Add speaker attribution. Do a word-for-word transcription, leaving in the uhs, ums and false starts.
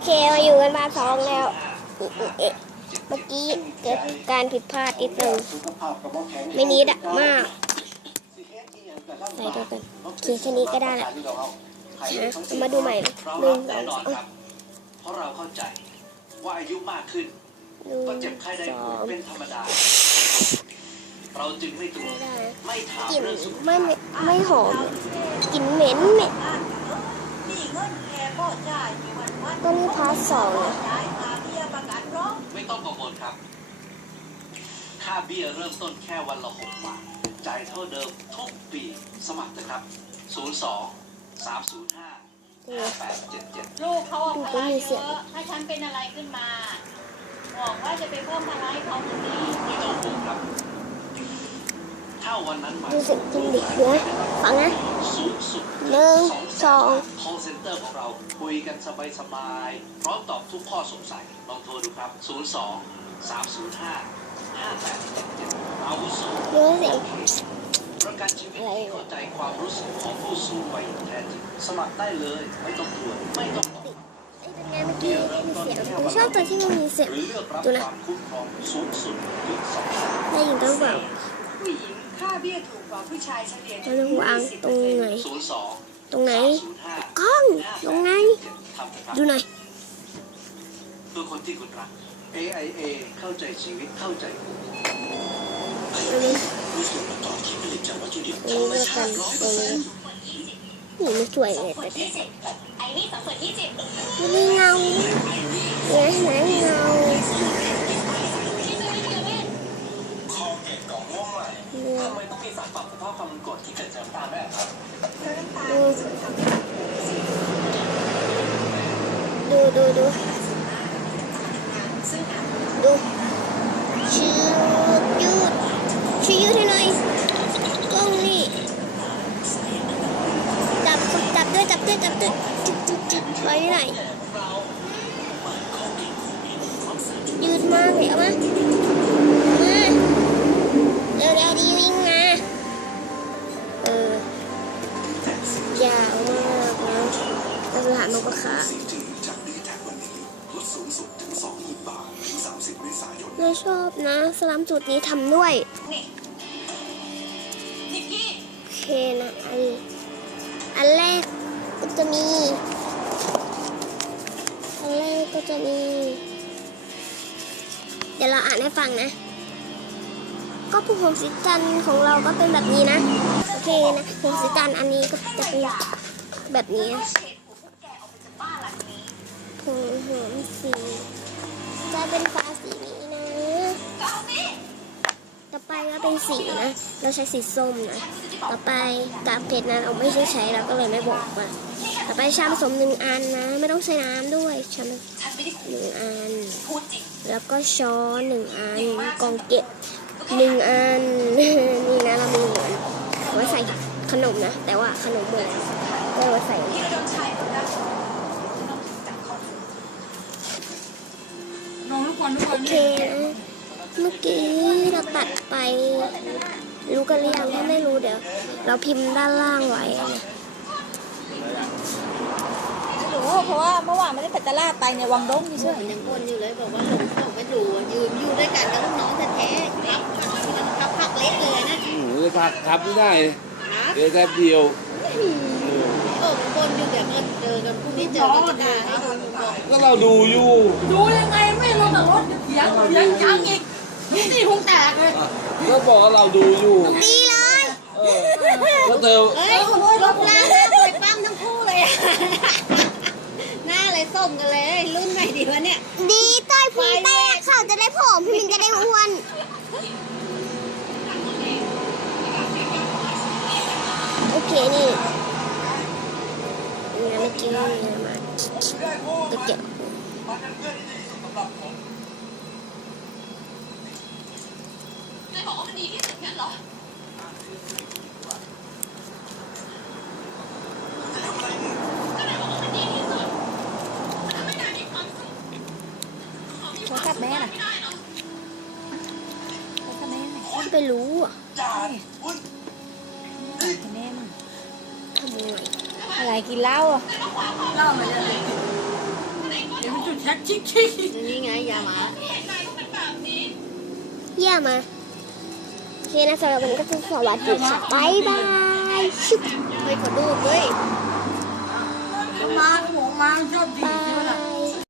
Speaker 1: เคมาอยู่กันมาสองแล้วเมื่อกี้เกิดการผิดพลาดนิดหนึ่งไม่นิดอะมากใส่ตัวกันโอเคแค่นี้ก็ได้ละนะมาดูใหม่เลยหนึ่งสอง
Speaker 2: เพราะเราเข้าใจว่าอายุมากขึ้นก็เจ็บไข้ได้ป่วยเป็นธรรมดาเราจึงไม่ตรวจไม่ถามเรื่องสุขภาพ
Speaker 1: ไม่ไม่หอมกลิ่นเหม็นเนี่ยตัวนี้พาร์ทสอง
Speaker 2: ไม่ต้องกังวลครับค่าเบี้ยเริ่มต้นแค่วันละหกบาทจ่ายเท่าเดิมทุกปีสมัครนะครับศูนย์ สอง สาม ศูนย์ ห้า ห้า แปด เจ็ด เจ็ด
Speaker 3: ลูกเขาออกภาระเยอะถ้าฉันเป็นอะไรขึ้นมาบอกว่าจะไปเพิ่มภาระให้เขาตรงนี้
Speaker 2: ไม่ต้องห่วงครับถ้าวันนั้นมา
Speaker 1: ดูสิกินดิเนื้อฟังนะหนึ่งสอง
Speaker 2: call center ของเราคุยกันสบายๆพร้อมตอบทุกข้อสงสัยลองโทรดูครับศูนย์ สอง สาม ศูนย์ ห้า ห้า แปด เจ็ด เจ็ดอาวุโส
Speaker 1: เนื้อสิ
Speaker 2: ประกันชีวิตที่เข้าใจความรู้สึกของผู้สูงวัยแท้จริงสมัครได้เลยไม่ต้องตรวจไม่ต้องบอก
Speaker 1: ไอ้เป็นไงเมื่อกี้มีเสียงผมชอบตัวที่มันมีเสียงดูนะได้ยินต้องบอก
Speaker 3: ผู้หญิงค่าเบี้ยถูกกว่าผู้ชายเฉลี่ย
Speaker 1: เราวางตรงไหนตรงไหนกล้องตรงไหนดูหน่อย
Speaker 2: เพื่อคนที่คุณรัก เอ ไอ เอ เข้าใจชีวิตเข้าใจคุณ
Speaker 1: ผู้ส่วนประกอบที่ผลิตจากวัตถุดิบธรรมชาติร้อยเปอร์เซ็นต์นี่มันสวยเลยแต่
Speaker 3: ไอ้นี่สองส่วนยี่สิบ
Speaker 1: มีเงาเห็นไหมเงา
Speaker 2: ทำไมต้องมีสารปรับสภาพความกดที่เกิดจากน้ำตาลด้วยครับ
Speaker 1: ดูดูดูดูชื่อยืดชื่อยืดให้หน่อยกล้องนี่จับจับด้วยจับด้วยจับด้วยจุดจุดจุดไว้หน่อยยืดมากเลยเอามามาเร็วเร็วดีวิ่งมาเออยาวมากนะตลาดนกกระขาเราชอบนะสลัมจุดนี้ทำด้วยโอเคนะอันอันแรกก็จะมีอันแรกก็จะมีเดี๋ยวเราอ่านให้ฟังนะก็ผู้ผมสีจันของเราก็เป็นแบบนี้นะโอเคนะผมสีจันอันนี้ก็จะเป็นแบบนี้ผมผมสีจะเป็นฟ้าสีนี้นะต่อไปก็เป็นสีนะเราใช้สีส้มนะต่อไปกากเพชรนะเราไม่ใช้ใช้เราก็เลยไม่บอกมาต่อไปชามผสมหนึ่งอันนะไม่ต้องใช้น้ำด้วยชามหนึ่งอันแล้วก็ช้อนหนึ่งอันกองเก็บหนึ่งอันนี่นะเรามีเหมือนไว้ใส่ขนมนะแต่ว่าขนมหมดก็ไว้ใส่โอเคนะเมื่อกี้เราตัดไปรู้กันหรือยังถ้าไม่รู้เดี๋ยวเราพิมพ์ด้านล่างไว้นะ
Speaker 3: ไม่รู้เพราะว่าเมื่อวานไม่ได้ไปตลาดไปในวังด้งเฉย
Speaker 4: ยังคนอยู่เลยบอกว่าหลงหลงไม่รู้ยืนอยู่ด้วยกันกับลูกน้องแท้ๆครับครับพักเล็กเลยนะ
Speaker 5: หนูจะทักทับไม่ได้เดี๋ยวแทบเดียว
Speaker 4: เออคนอยู่แบบเจอกันพรุ่งนี้เจอกันได้
Speaker 5: ก็เราดูอยู่
Speaker 3: ดูยังไงไม่ลงจากรถเถียงเถียงจังอีกนี่ตีคงแตกเลย
Speaker 5: ก็บอกว่าเราดูอยู่
Speaker 1: ดีเลย
Speaker 5: ก็เธอ
Speaker 4: เฮ้ยลบล้างหน้าไปปั้มทั้งคู่เลยหน้าเลยส้มกันเลยรุ่นไหนดีวะเนี่ย
Speaker 1: ดีต้อยพุงแตกเขาจะได้ผอมพี่มินจะได้อ้วนโอเคนี่นี่ไม่กินเลยมาก็เก็บ
Speaker 3: บอกว่ามันดีที่สุดงั้นเหรอ
Speaker 4: โทรศัพท์แม่น่ะโทรศัพท์แม่น่ะ
Speaker 1: ไปรู้อ่ะ
Speaker 4: แม่มัน
Speaker 1: ทำไง
Speaker 4: อะไรกินเหล้าอ่ะ
Speaker 3: เหล้าเหมือนกันเลย
Speaker 4: ก
Speaker 3: ชักชิกชิก
Speaker 4: นี่ไงยามา
Speaker 1: เยี่ยมมาโอเคนะสำหรับวันนี้ก็จะสวัสดีค่ะบ๊ายบายชุบ
Speaker 4: เฮ้ยขอดูดด้วย